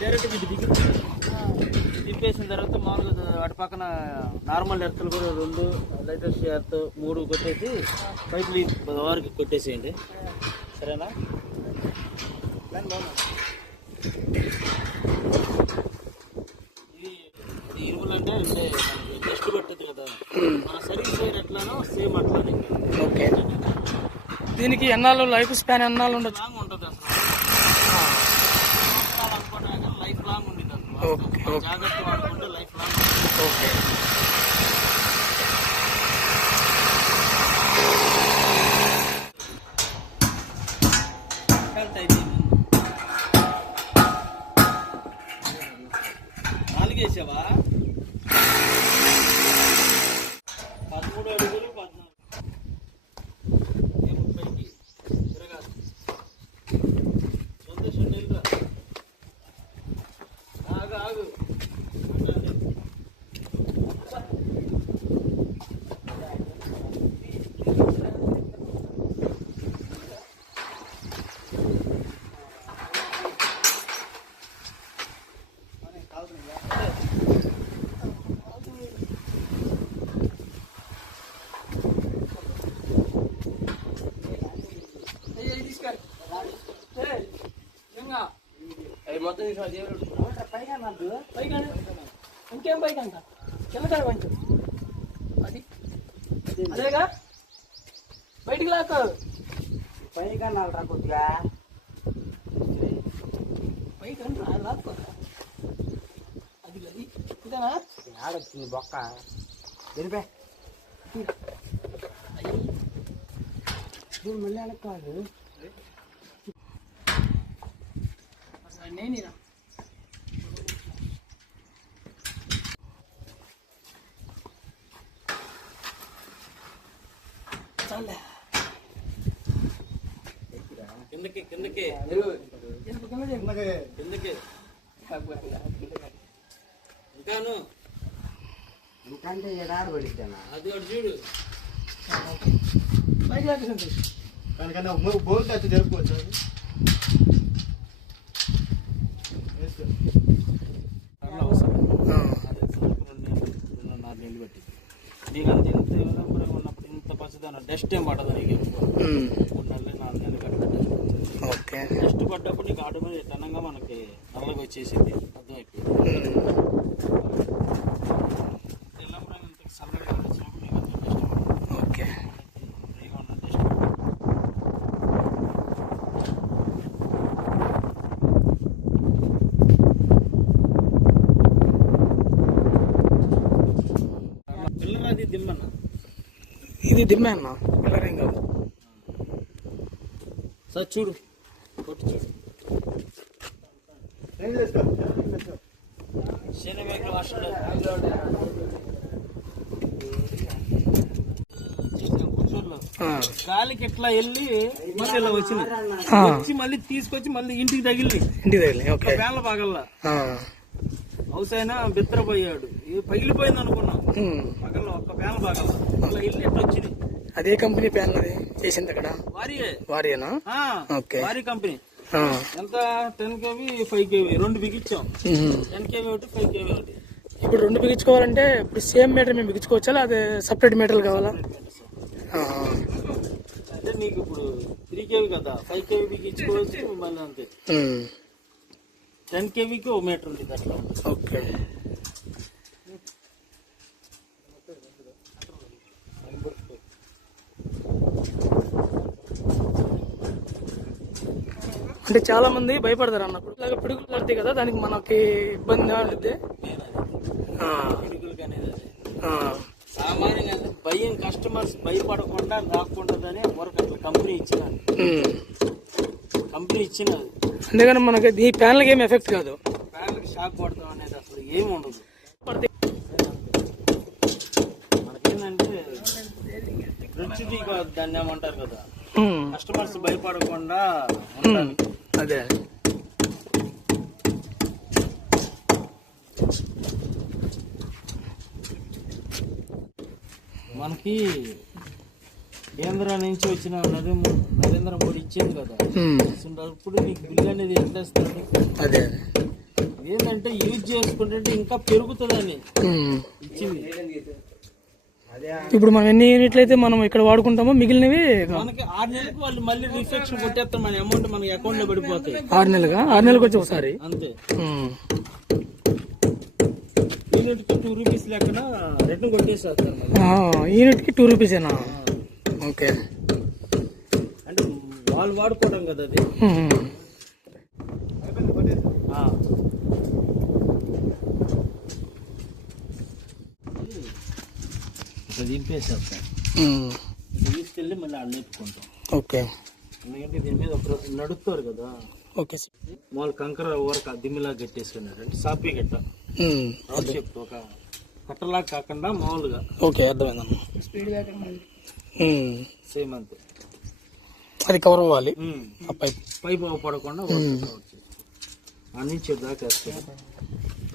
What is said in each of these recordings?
Direct తిప్పేసిన తర్వాత మామూలుగా అటు పక్కన నార్మల్ ఎర్త్లు కూడా 2 లేటెస్ట్ ఎర్త్ 3 కొట్టేసి పైపులు వారికి కొట్టేసేయండి, సరేనా? ఇది ఇరువులు అంటే టెస్ట్ పడుతుంది కదా, మన సర్వీస్ వైర్ ఎట్లానో సేమ్ అట్లానే. ఓకే, దీనికి ఎన్నాళ్ళు లైఫ్ స్పాన్ ఎన్నాళ్ళు ఉండొచ్చు? లాంగ్ ఉంటుంది అసలు, అనుకుంటున్నా లైఫ్ లాంగ్ ఉండేది అసలు. జాగ్రత్త వాడుకుంటే లైఫ్ లాంగ్. ఓకే, నాలుగేసావా? 13 అడుగులు 14 30కి తిరగాలి. సంతోషం లేదు, ఆగు మొత్తం పైగా నాకు పైగా ఇంకేం పైకి అంట కింద వంచు అది అదేగా బయటికి లాక్కు పైగా నాకు రా కొద్దిగా పైకి అంటారా లాక్కో అది అది ఇదేనా ఆడొచ్చింది బొక్క వెళ్ళిపో మళ్ళీ అలా కాదు నేనేనా చాలే కిందకి కిందకి కిందకి ఇంకాను ఇంకా అంటే ఏడాడు పడిద్దానా అది ఒకటి చూడు పైకి లాక్కుంది దానికన్నా బోల్ట్ అయితే జరుపుకోవచ్చు నీళ్ళు పెట్టి నీకు అంత ఇంత విలంబరంగా ఉన్నప్పుడు ఇంత పచ్చదనం డస్ట్ ఏం పడదు నీకు 3 నెలలు 4 నెలలు కట్టబెట్టేసుకోవచ్చు. ఓకే డస్ట్ పడ్డప్పుడు నీకు ఆటోమేటిక్ టనంగా మనకి నల్లగా వచ్చేసింది అర్థమైపోయింది. విలంబరంగా ఇంత చల్లగా వచ్చినప్పుడు నీకు అంత డస్ట్ పడదు. ఓకే ఫ్రీగా ఉన్న డస్ట్ పిల్లలు అది దిమ్మన్నా ఇది దిమ్మే అన్న పిల్లరేం కాదు సార్ చూడు కొట్టు చూడు శనివేగలు వర్షంలో కూర్చోలో గాలికి ఇట్లా వెళ్ళి మళ్ళీ ఇలా వచ్చింది వచ్చి మళ్ళీ తీసుకొచ్చి మళ్ళీ ఇంటికి తగిలి ఇంటి దగ్గర ఓకే వేళ పగల్లా హౌసైనా బిత్తరపోయాడు పగిలిపోయింది అనుకున్నాం పగల ఒక్క వేళ పగల అట్లా వెళ్ళి ఎట్లా వచ్చింది అదే కంపెనీ ప్యాన్ అది చేసింది అక్కడ వారియేనా ఓకే వారి కంపెనీ ఎంత 10 kV 5 kV రెండు బిగించాం 10 kV ఒకటి 5 kV ఒకటి ఇప్పుడు రెండు బిగించుకోవాలంటే ఇప్పుడు సేమ్ మీటర్ మేము బిగించుకోవచ్చా అదే సపరేట్ మీటర్లు కావాలా అంటే నీకు ఇప్పుడు 3 kV కదా 5 kV బిగించుకోవచ్చు మళ్ళీ అంతే 10 kVకి 1 మీటర్ ఉంటుంది అట్లా ఓకే అంటే చాలా మంది భయపడతారు అన్నప్పుడు ఇలాగ పిడుగులు పడతాయి కదా దానికి మనకి ఇబ్బంది ఉంటుంది పిడుగులకి అనేది సామాన్యంగా భయం కస్టమర్స్ భయపడకుండా రాకూడదని వరకు అట్లా కంపెనీ ఇచ్చినది అందుకని మనకి ఈ ప్యాన్లకి ఏమి ఎఫెక్ట్ కాదు ఫ్యాన్లకి షాక్ కొడతాం అనేది అసలు ఏమి ఉండదు మనకేంటంటే రుచిది దాన్ని ఏమంటారు కదా కస్టమర్స్ భయపడకుండా ఉంటారు అదే మనకి కేంద్రం నుంచి వచ్చిన నరేంద్ర మోడీ ఇచ్చేది కదా అప్పుడు నీకు బిల్ అనేది ఎంత ఇస్తుంది అదే ఏంటంటే యూజ్ చేసుకుంటే ఇంకా పెరుగుతుందని ఇచ్చింది. ఇప్పుడు మనం ఎన్ని యూనిట్లు అయితే మనం ఇక్కడ వాడుకుంటామో మిగిలినవి మనకి 6 నెలలకు వాళ్ళు మళ్ళీ రిఫ్లెక్షన్ కొట్టేస్తారు మన అమౌంట్ మనకి అకౌంట్ లో పడిపోతాయి 6 నెలలకు వచ్చి ఒకసారి అంతే యూనిట్ కి 2 రూపీస్ లెక్కన రిటర్న్ కొట్టేస్తారు యూనిట్ కి 2 రూపీసేనా ఓకే అంటే వాళ్ళు వాడుకోవడం కదా అది దింపేసేస్తాం తీసుకెళ్ళి మళ్ళీ అక్కడ నేర్చుకుంటాం ఓకే ఎందుకంటే దీని మీద ఒక నడుస్తారు కదా ఓకే మామూలు కంకర ఊరక దిమ్మిలా కట్టేసుకున్నారు అంటే సాపి గట్ట షేప్ ఒక కట్టలా కాకుండా మామూలుగా ఓకే అర్థమైందమ్మా స్పీడ్ సేమ్ అంతే అది కవర్ అవ్వాలి పైప్ పడకుండా ఆ నుంచి దాకా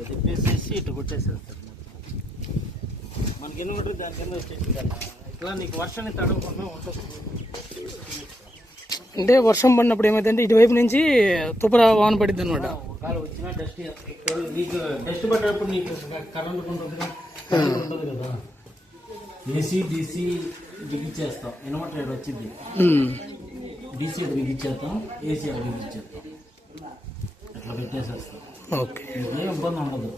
తిప్పేసేసి ఇటు కొట్టేసేస్తారు మనకి ఎన్ని ఉంటుంది దాని కింద వచ్చేసి కదా ఇట్లా నీకు వర్షాన్ని తడవకుండా ఉంటుంది. అంటే వర్షం పడినప్పుడు ఏమైందంటే ఇటువైపు నుంచి తుపర వాన పడిద్ది అనమాట. ఒకవేళ వచ్చినా డస్ట్ నీకు డస్ట్ పడ్డప్పుడు నీకు కరెంట్ ఉంటుంది కదా ఏసీ డీసీ బిగించేస్తాం ఇన్వర్టర్ వచ్చింది డీసీ బిగించేస్తాం ఏసీ బిగించేస్తాం అట్లా పెట్టేసేస్తాం. ఓకే. ఏం ఇబ్బంది ఉండదు.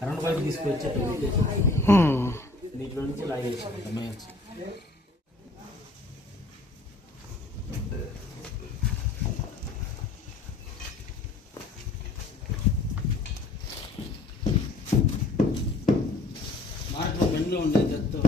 కరెంట్ పైపు తీసుకొచ్చి అట్లా పెట్టేసి దీంట్లో నుంచి లాగేసుకుంటాం మేయచ్చు. మార్కెట్లో బండిలో ఉండే జత్తు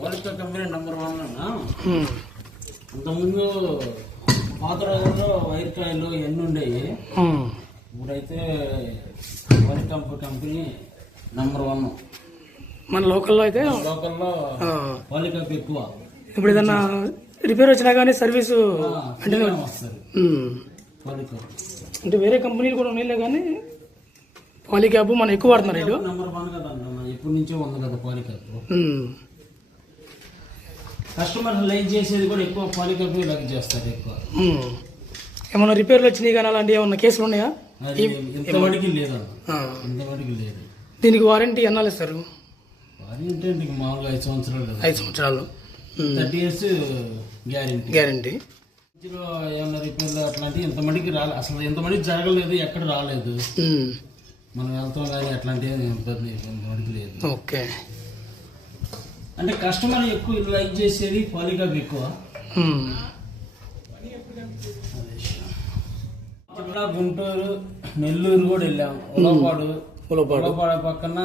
పాలికా కంపెనీ నెంబర్ 1 అన్నా. అంతకుముందు పాత రోజుల్లో వైర్ కాయలు ఎన్ని ఉండేవి, ఇప్పుడైతే పాలికా కంపెనీ నెంబర్ 1. మన లోకల్లో అయితే లోకల్లో పాలికా ఎక్కువ. ఇప్పుడు ఏదన్నా రిపేర్ వచ్చినా కానీ సర్వీసు అంటే వస్తారు పాలికా. అంటే వేరే కంపెనీలు కూడా ఉన్నాయి కానీ పాలిక్యాబ్ మనం ఎక్కువ వాడుతున్నారు ఇటు. నెంబర్ 1 కదా అన్న, ఎప్పటి నుంచో ఉంది కదా పాలికాపు. కస్టమర్ లైక్ చేసేది కూడా ఎక్కువ పాలికాపు లైక్ చేస్తారు ఎక్కువ. ఏమన్నా రిపేర్లు వచ్చినాయి కానీ అలాంటివి ఏమన్నా కేసులు ఉన్నాయా? ఇంతవరకు లేదన్న, ఇంతవరకు లేదు. దీనికి వారంటీ ఎన్నాళ్ళు ఇస్తారు? వారంటీ నీకు మామూలుగా 5 సంవత్సరాలు కదా. 5 సంవత్సరాలు 30 years గ్యారంటీ. ఏమన్నా రిపేర్లు అట్లాంటివి ఇంతమందికి రాలేదు, అసలు ఇంతమందికి జరగలేదు, ఎక్కడ రాలేదు. మనం వెళ్తాం కానీ అట్లాంటివి ఇబ్బంది ఇంతమందికి లేదు. ఓకే. అంటే కస్టమర్ ఎక్కువ లైక్ చేసేది పాలికాప్ ఎక్కువ. గుంటూరు, నెల్లూరు కూడా వెళ్ళాం. ఉలపాడు పక్కన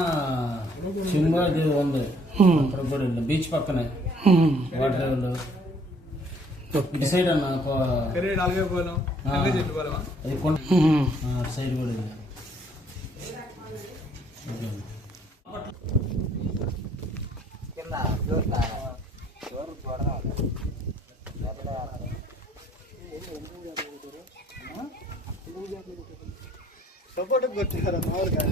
సింహాది ఉంది, అక్కడ కూడా వెళ్ళాం. బీచ్ పక్కనే వాటర్ ఇటు సైడ్ అన్న అది కొండ సైడ్ కూడా వెళ్ళాం. సపోర్ట్ కొట్టారు మామూలుగా.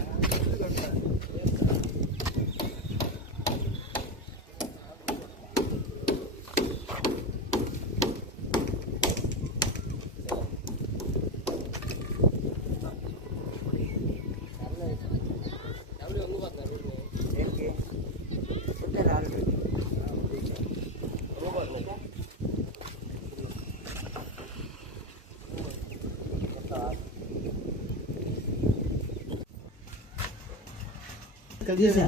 చేసా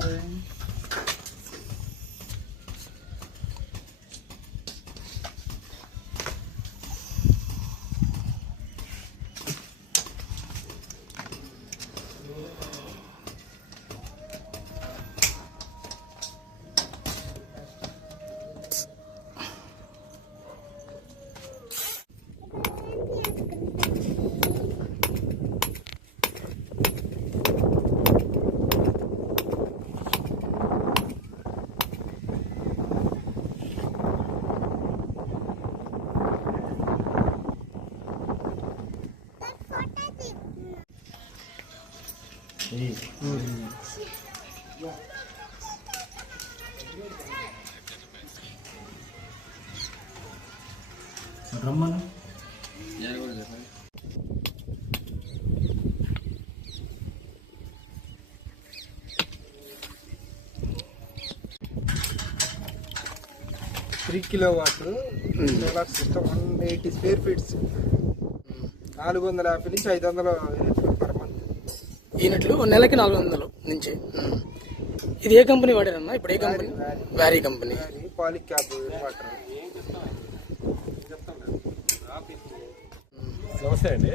3 kilowatt solar system 180 square feet 450 నుంచి 500 పర్ మంత్. ఈనట్లు నెలకి 400 నుంచి. ఇది ఏ కంపెనీ వాడారన్నా ఇప్పుడు? ఏ కంపెనీ? వ్యారీ కంపెనీ. పాలిక్యాబ్ వాటర్. నమస్తే అండి,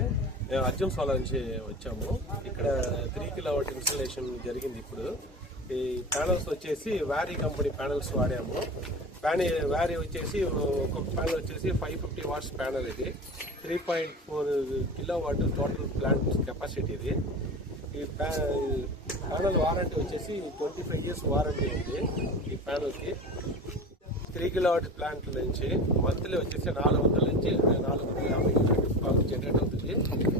మేము అర్జున్ సోలార్ నుంచి వచ్చాము. ఇక్కడ 3 kilowatt ఇన్స్టలేషన్ జరిగింది. ఇప్పుడు ఈ ప్యానల్స్ వచ్చేసి వ్యారీ కంపెనీ ప్యానల్స్ వాడాము. వ్యారీ వచ్చేసి ఒక్కొక్క ప్యానల్ వచ్చేసి 550 watts ప్యానల్. ఇది 3.4 kilowatt టోటల్ ప్లాంట్ కెపాసిటీ. ఇది ఈ ప్యానల్ వారంటీ వచ్చేసి 25 years వారంటీ ఉంది ఈ ప్యానల్కి. 3 kilowatt ప్లాంట్ నుంచి మంత్లీ వచ్చేసి 400 నుంచి 450 జనరేట్ అవుతుంది.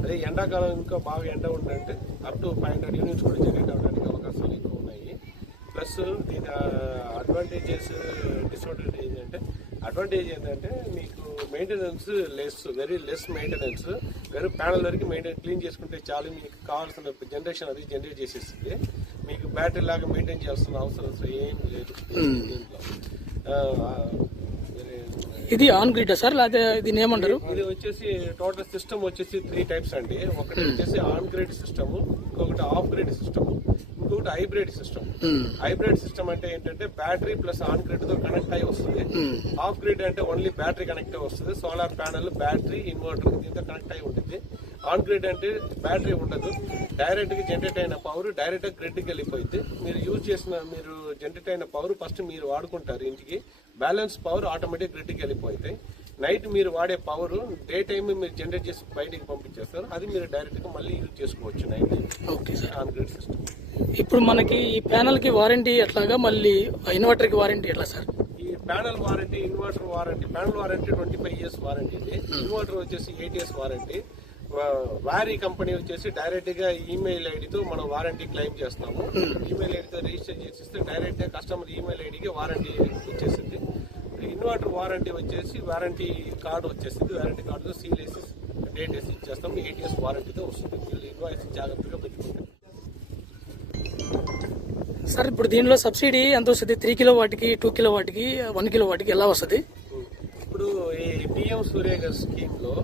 అదే ఎండాకాలం ఇంకా బాగా ఎండ ఉందంటే అప్ టు 500 యూనిట్స్ కూడా జనరేట్ అవడానికి అవకాశాలు ఎక్కువ ఉన్నాయి. ప్లస్ దీని అడ్వాంటేజెస్ డిసడ్వాంటేజ్ అంటే అడ్వాంటేజ్ ఏంటంటే మీకు maintenance very less maintenance, very panel వరకు క్లీన్ చేసుకుంటే చాలు. మీకు కావాల్సిన జనరేషన్ అది జనరేట్ చేసేస్తుంది. మీకు బ్యాటరీ లాగా మెయింటైన్ చేస్తున్న అవసరం ఏం లేదు దీంట్లో. ఇది ఆన్ గ్రిడ్ సార్, లేకపోతే దీన్ని ఏమంటారు? ఇది వచ్చేసి టోటల్ సిస్టమ్ వచ్చేసి 3 టైప్స్ అండి. ఒకటి వచ్చేసి ఆన్ గ్రిడ్ సిస్టమ్, ఇంకొకటి ఆఫ్ గ్రిడ్ సిస్టమ్, ఇంకొకటి హైబ్రిడ్ సిస్టమ్. హైబ్రిడ్ సిస్టమ్ అంటే ఏంటంటే బ్యాటరీ ప్లస్ ఆన్ గ్రిడ్ తో కనెక్ట్ అయి వస్తుంది. ఆఫ్ గ్రిడ్ అంటే ఓన్లీ బ్యాటరీ కనెక్ట్ అయి వస్తుంది. సోలార్ ప్యానల్, బ్యాటరీ, ఇన్వర్టర్ దీంతో కనెక్ట్ అయి ఉంటుంది. ఆన్ గ్రిడ్ అంటే బ్యాటరీ ఉండదు, డైరెక్ట్ గా జనరేట్ అయిన పవర్ డైరెక్ట్ గా గ్రిడ్ కి వెళ్ళిపోయింది. మీరు జనరేట్ అయిన పవర్ ఫస్ట్ మీరు వాడుకుంటారు ఇంటికి, బ్యాలెన్స్ పవర్ ఆటోమేటిక్ గ్రిడ్ కి వెళ్ళిపోతాయి. నైట్ మీరు వాడే పవర్ డే టైం మీరు జనరేట్ చేసి బయటికి పంపించేస్తారు, అది మీరు డైరెక్ట్ గా మళ్ళీ యూజ్ చేసుకోవచ్చు night. Okay sir. On grid system. ఇప్పుడు మనకి ఈ ప్యానల్ కి వారంటీ ఎట్లాగా, మళ్ళీ ఇన్వర్టర్ కి వారంటీ ఎట్లా సార్? ఈ panel warranty, inverter warranty, panel warranty 25 years warranty ఉంది. ఇన్వర్టర్ వచ్చేసి 8 years వారంటీ. వారీ కంపెనీ వచ్చేసి డైరెక్ట్ గా ఈమెయిల్ ఐడితో మనం వారంటీ క్లెయిమ్ చేస్తాము. ఈమెయిల్ ఐడితో రిజిస్టర్ చేసిస్తే డైరెక్ట్ గా కస్టమర్ ఈమెయిల్ ఐడికి వారంటీ వచ్చేసింది. ఇన్వర్టర్ వారంటీ వచ్చేసి వారంటీ కార్డు వచ్చేసింది. వారంటీ కార్డుతో సీల్ వేసి డేట్ వేసి ఇచ్చేస్తాం. 8 years వారంటీతో వస్తుంది. వీళ్ళు ఇన్వాయిస్ జాగ్రత్తగా పెట్టుకుంటాం. సార్ ఇప్పుడు దీనిలో సబ్సిడీ ఎంత వస్తుంది? 3 కిలోవాట్కి, 2 కిలోవాట్కి, 1 కిలోవాట్కి ఎలా వస్తుంది? ఇప్పుడు ఈ PM సూర్యగర్ స్కీమ్ లో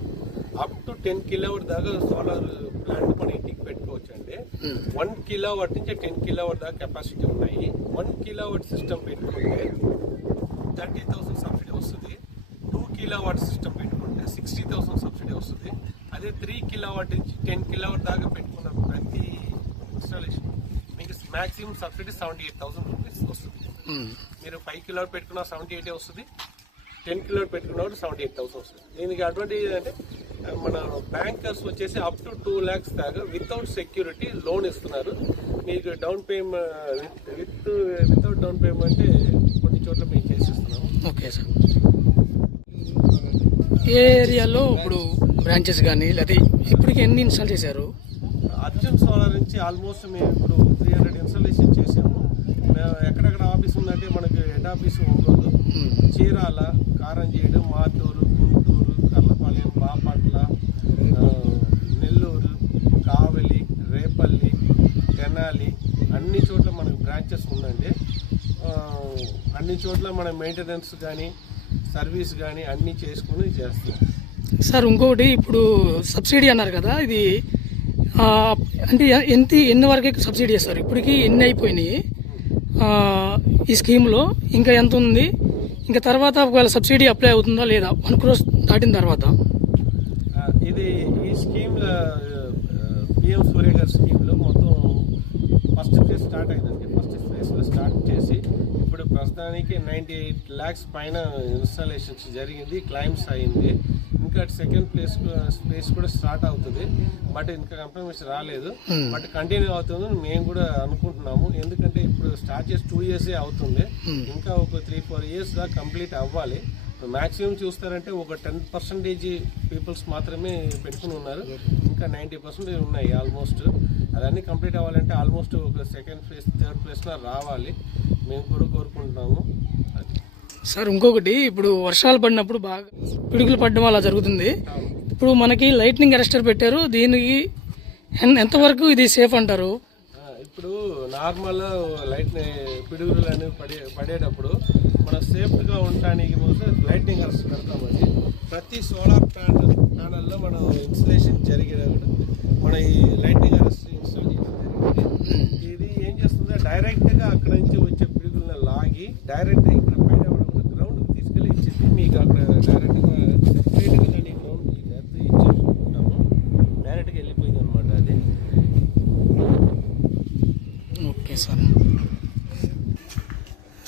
అప్ టు 10 kilowatt దాకా సోలార్ ప్లాంట్ మన ఇంటికి పెట్టుకోవచ్చు అండి. 1 kilowatt నుంచి 10 kilowatt దాకా కెపాసిటీ ఉన్నాయి. 1 kilowatt సిస్టమ్ పెట్టుకుంటే 30,000 సబ్సిడీ వస్తుంది. 2 kilowatt సిస్టమ్ పెట్టుకుంటే 60,000 సబ్సిడీ వస్తుంది. అదే 3 kilowatt నుంచి 10 kilowatt దాకా పెట్టుకున్న ప్రతి ఇన్స్టాలేషన్ మీకు మాక్సిమం సబ్సిడీ 78,000 రూపీస్ వస్తుంది. మీరు 5 kilowatt పెట్టుకున్న 78 వస్తుంది, 10 kilowatt పెట్టుకున్నప్పుడు 78,000 వస్తుంది. దీనికి అడ్వాంటేజ్ ఏంటంటే మన బ్యాంకర్స్ వచ్చేసి అప్ టు 2 lakhs దాకా వితౌట్ సెక్యూరిటీ లోన్ ఇస్తున్నారు. మీకు down payment without down payment కొన్ని చోట్ల మేము చేసిస్తున్నాము. Okay sir. ఏ ఏరియాలో ఇప్పుడు బ్రాంచెస్ కానీ లేదా ఇప్పటికి ఎన్ని ఇన్స్టాల్ చేశారు? అర్జున్ సోలార్ నుంచి ఆల్మోస్ట్ మేము ఇప్పుడు 300 ఇన్స్టాలేషన్ చేసాము. మేము ఎక్కడెక్కడ ఆఫీస్ ఉందంటే మనకి హెడ్ ఆఫీస్ ఒంగోలు, చీరాల, కారంజేడు, మాటూరు, గుంటూరు, కర్లపాలెం, బాపట్ల, నెల్లూరు, కావలి, రేపల్లి, తెనాలి అన్ని చోట్ల మనకు బ్రాంచెస్ ఉందండి. అన్ని చోట్ల మన మెయింటెనెన్స్ కానీ సర్వీస్ కానీ అన్నీ చేసుకుని చేస్తాం. సార్ ఇంకొకటి, ఇప్పుడు సబ్సిడీ అన్నారు కదా, ఇది అంటే ఎన్ని వరకు సబ్సిడీ చేస్తారు? ఇప్పటికి ఎన్ని అయిపోయినాయి ఈ స్కీమ్లో? ఇంకా ఎంత ఉంది? ఇంకా తర్వాత ఒకవేళ సబ్సిడీ అప్లై అవుతుందా లేదా 1 crore దాటిన తర్వాత? ఇది ఈ స్కీమ్లో PM సూర్యగర్ స్కీమ్లో మొత్తం ఫస్ట్ ఫేజ్ స్టార్ట్ అయిందండి. ఫస్ట్ ఫేజ్లో స్టార్ట్ చేసి ఇప్పుడు ప్రస్తుతానికి 98 lakhs పైన ఇన్స్టాలేషన్స్ జరిగింది, క్లైమ్స్ అయింది. ఇంకా సెకండ్ ఫేజ్ కూడా స్టార్ట్ అవుతుంది. బట్ ఇంకా కన్ఫర్మేషన్ రాలేదు, బట్ కంటిన్యూ అవుతుంది మేము కూడా అనుకుంటున్నాము. ఎందుకంటే ఇప్పుడు స్టార్ట్ చేసి 2 years అవుతుంది, ఇంకా ఒక 3-4 years దాకా కంప్లీట్ అవ్వాలి. మాక్సిమం చూస్తారంటే ఒక 10% పీపుల్స్ మాత్రమే పెట్టుకుని ఉన్నారు, ఇంకా 90% ఉన్నాయి ఆల్మోస్ట్. అదన్నీ కంప్లీట్ అవ్వాలంటే ఆల్మోస్ట్ ఒక సెకండ్ ఫేజ్, థర్డ్ ఫేజ్లో రావాలి మేము కూడా కోరుకుంటున్నాము. అది సార్ ఇంకొకటి, ఇప్పుడు వర్షాలు పడినప్పుడు బాగా పిడుగులు పడడం అలా జరుగుతుంది. ఇప్పుడు మనకి లైట్నింగ్ అరెస్టర్ పెట్టారు, దీనికి ఎంతవరకు ఇది సేఫ్ అంటారు? ఇప్పుడు నార్మల్ లైట్ పిడుగులు అనేవి పడేటప్పుడు మనం సేఫ్గా ఉండటానికి లైట్నింగ్ అరెస్టర్ పెడతామండి. ప్రతి సోలార్ ప్యానల్లో మనం ఇన్స్టలేషన్ జరిగేటప్పుడు మన ఈ లైట్నింగ్ అరెస్టర్ ఇన్స్టాల్ చేయడం జరిగింది. ఇది ఏం చేస్తుందో డైరెక్ట్గా అక్కడ నుంచి వచ్చే పిడుగులను లాగి డైరెక్ట్గా ఇక్కడ పైన గ్రౌండ్కి తీసుకెళ్ళి ఇచ్చింది. మీకు అక్కడ డైరెక్ట్గా సెపరేట్గా దాన్ని గ్రౌండ్ ఇచ్చేసుకుంటాము, డైరెక్ట్గా వెళ్ళిపోయింది అనమాట అది. Okay sir.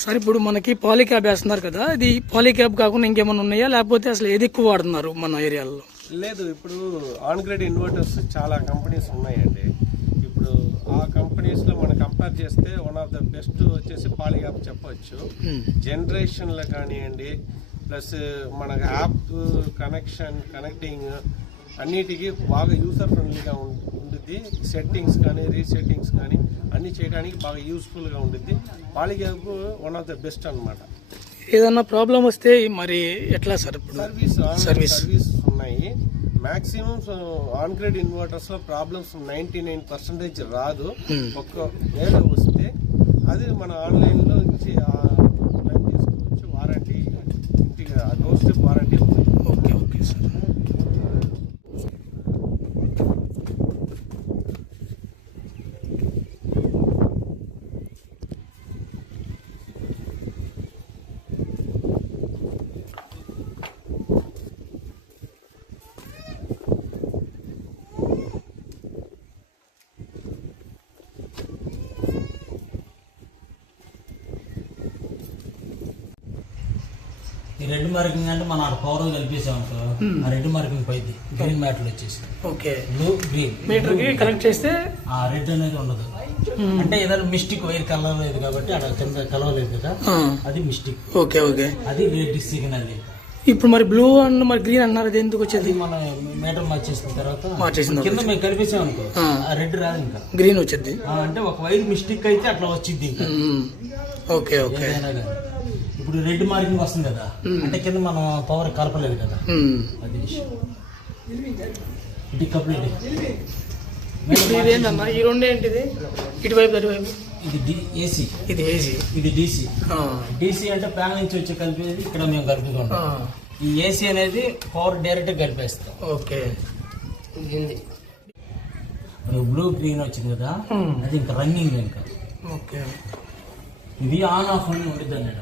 సార్ ఇప్పుడు మనకి పాలీక్యాబ్ వేస్తున్నారు కదా, ఇది పాలీక్యాబ్ కాకుండా ఇంకేమైనా ఉన్నాయా, లేకపోతే అసలు ఏది ఎక్కువ వాడుతున్నారు మన ఏరియాలో? లేదు, ఇప్పుడు ఆన్ గ్రిడ్ ఇన్వర్టర్స్ చాలా కంపెనీస్ ఉన్నాయండి. ఇప్పుడు ఆ కంపెనీస్లో మనం కంపేర్ చేస్తే వన్ ఆఫ్ ద బెస్ట్ వచ్చేసి పాలీక్యాబ్ చెప్పవచ్చు. జనరేషన్లో కానివ్వండి, ప్లస్ మన యాప్ కనెక్టింగ్ అన్నిటికీ బాగా యూజర్ ఫ్రెండ్లీగా ఉంది ఉంటుంది. సెట్టింగ్స్ కానీ రీసెట్టింగ్స్ కానీ అన్ని చేయడానికి బాగా యూస్ఫుల్గా ఉంటుంది. పాలిగ్యాప్ వన్ ఆఫ్ ద బెస్ట్ అన్నమాట. ఏదన్నా ప్రాబ్లం వస్తే మరి ఎట్లా సార్ ఇప్పుడు? సర్వీస్ ఉన్నాయి. మాక్సిమం ఆన్ గ్రేడ్ ఇన్వర్టర్స్ లో ప్రాబ్లమ్స్ 99% రాదు. ఒకవేళ వస్తే అది మన ఆన్లైన్ లో నుంచి క్లెయిమ్ చేసుకోవచ్చు. వారంటీ ఇంటికి డోర్ స్టెప్ వారంటీ ఉంది. Okay okay sir. ఈ రెడ్ మార్కింగ్ అంటే మనం ఆడ పవర్ కలిపేసామనుకో, ఆ రెడ్ మార్కింగ్ పోయింది, గ్రీన్ మ్యాట్లు వచ్చేసి ఓకే బ్లూ గ్రీన్ మీటర్ కి కనెక్ట్ చేస్తే ఆ రెడ్ అనేది ఉండదు. అంటే ఏదైనా మిస్టేక్ వైర్ కలర్ లేదు కాబట్టి అక్కడ కింద కలవలేదు కదా, అది మిస్టేక్. Okay okay. అది రెడ్ సిగ్నల్. ఇప్పుడు మరి బ్లూ అండ్ మరి గ్రీన్ అన్నారు, అది ఎందుకు వచ్చేది? మన మీటర్ మార్చేసిన తర్వాత మార్చేసిన కింద మేము కలిపేసామనుకో ఆ రెడ్ రాదు, ఇంకా గ్రీన్ వచ్చింది. అంటే ఒక వైర్ మిస్టేక్ అయితే అట్లా వచ్చింది ఇంకా. Okay okay. ఏదైనా కానీ ఇప్పుడు రెడ్ మార్కింగ్ వస్తుంది కదా, అంటే కింద మనం పవర్ కలపలేదు కదా, అది ఇది కంప్లీట్. ఇప్పుడు ఇదేంటన్నా ఈ రెండు ఏంటిది? ఇటువైపు అటువైపు ఇది ఏసీ, ఇది ఏసీ, ఇది డీసీ. డీసీ అంటే ప్యాన్ నుంచి వచ్చి కలిపేది ఇక్కడ మేము కలుపుకుంటాం. ఈ ఏసీ అనేది పవర్ డైరెక్ట్ కలిపేస్తాం. ఓకే. బ్లూ గ్రీన్ వచ్చింది కదా, అది ఇంకా రన్నింగ్. ఇంకా ఓకే. ఇది ఆన్ ఆఫ్ అని ఉండిద్ది అన్నమాట.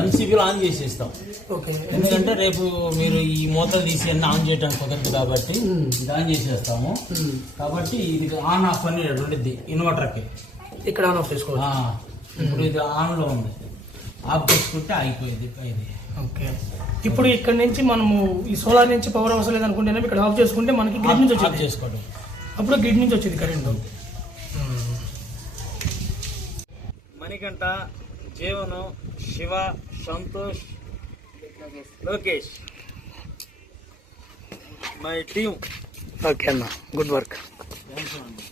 ఎంసీబీలో ఆన్ చేసేస్తాం. ఓకే. ఎందుకంటే రేపు మీరు ఈ మూతలు తీసి అన్ని ఆన్ చేయడానికి కుదరదు కాబట్టి ఇది ఆన్ చేసేస్తాము. కాబట్టి ఇది ఆన్ ఆఫ్ అని ఉండిద్ది ఇన్వర్టర్కి. ఇక్కడ ఆన్ ఆఫ్ చేసుకోవాలి. ఇప్పుడు ఇది ఆన్ లో ఉంది, ఆఫ్ చేసుకుంటే అయిపోయింది ఇది. ఓకే. ఇప్పుడు ఇక్కడ నుంచి మనము ఈ సోలార్ నుంచి పవర్ అవసరం లేదనుకుంటేనే ఇక్కడ ఆఫ్ చేసుకుంటే మనకి గ్రిడ్ నుంచి వచ్చేది చేసుకోవడం. అప్పుడు గ్రిడ్ నుంచి వచ్చేది current. Manikanta, Jeevan, Shiva, Santosh, Lokesh, my team. Okay అన్న, గుడ్ వర్క్. థ్యాంక్ యూ అండి.